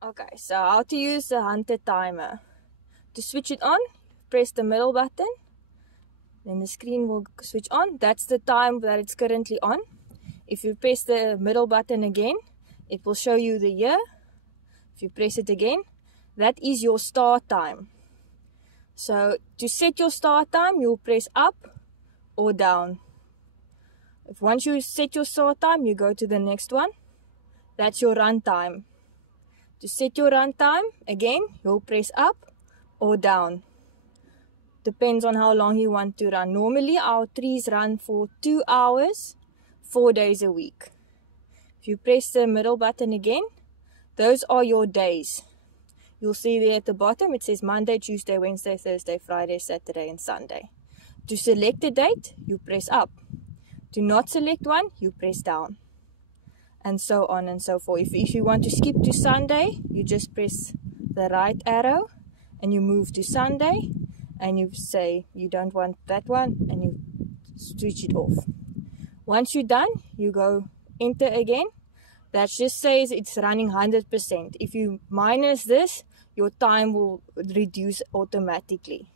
Okay, so how to use the Hunter timer. To switch it on, press the middle button, then the screen will switch on. That's the time that it's currently on. If you press the middle button again, it will show you the year. If you press it again, that is your start time. So to set your start time, you'll press up or down. If once you set your start time, you go to the next one. That's your run time. To set your run time, again, you'll press up or down. Depends on how long you want to run. Normally, our trees run for 2 hours, 4 days a week. If you press the middle button again, those are your days. You'll see there at the bottom, it says Monday, Tuesday, Wednesday, Thursday, Friday, Saturday, and Sunday. To select a date, you press up. To not select one, you press down. And so on and so forth. If you want to skip to Sunday, you just press the right arrow and you move to Sunday, and you say you don't want that one and you switch it off. Once you're done, you go enter again. That just says it's running 100%. If you minus this, your time will reduce automatically.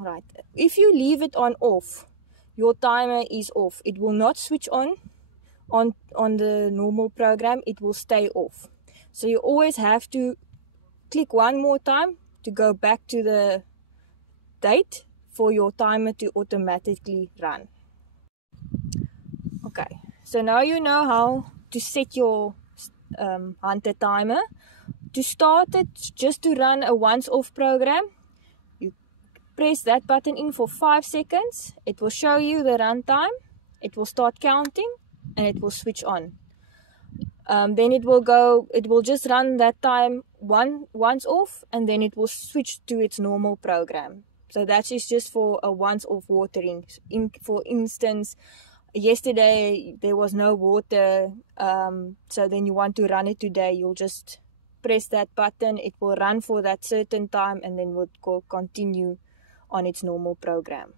Alright, if you leave it on off, your timer is off. It will not switch on the normal program. It will stay off. So you always have to click one more time to go back to the date for your timer to automatically run. Okay, so now you know how to set your Hunter timer. To start it, just to run a once-off program, you press that button in for 5 seconds. It will show you the run time. It will start counting and it will switch on. Then it will just run that time once off, and then it will switch to its normal program. So that is just for a once-off watering. For instance, yesterday there was no water, so then you want to run it today, you'll just press that button. It will run for that certain time and then will continue on its normal program.